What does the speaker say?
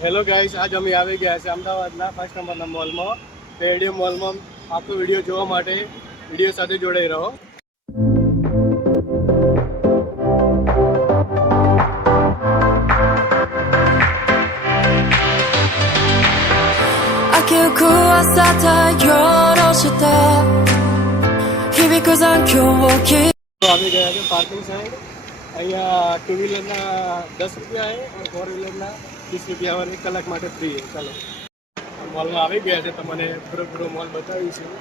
Hello guys, આજ અમે આવી ગયા છે અમદાવાદના 1 નંબરના મોલમાં, પેડિયમ મોલમાં. આખો વિડીયો જોવા માટે વિડીયો સાથે જોડાઈ રહો. આવી ગયા છે પાર્કિંગ સાઈડ. અહીંયા ટુ વ્હીલરના 10 રૂપિયા છે અને 4 વ્હીલરના 30 રૂપિયા અને 1 કલાક માટે ફ્રી છે. ચાલો મોલમાં આવી ગયા છે, તમને પૂરો મોલ બતાવીશું.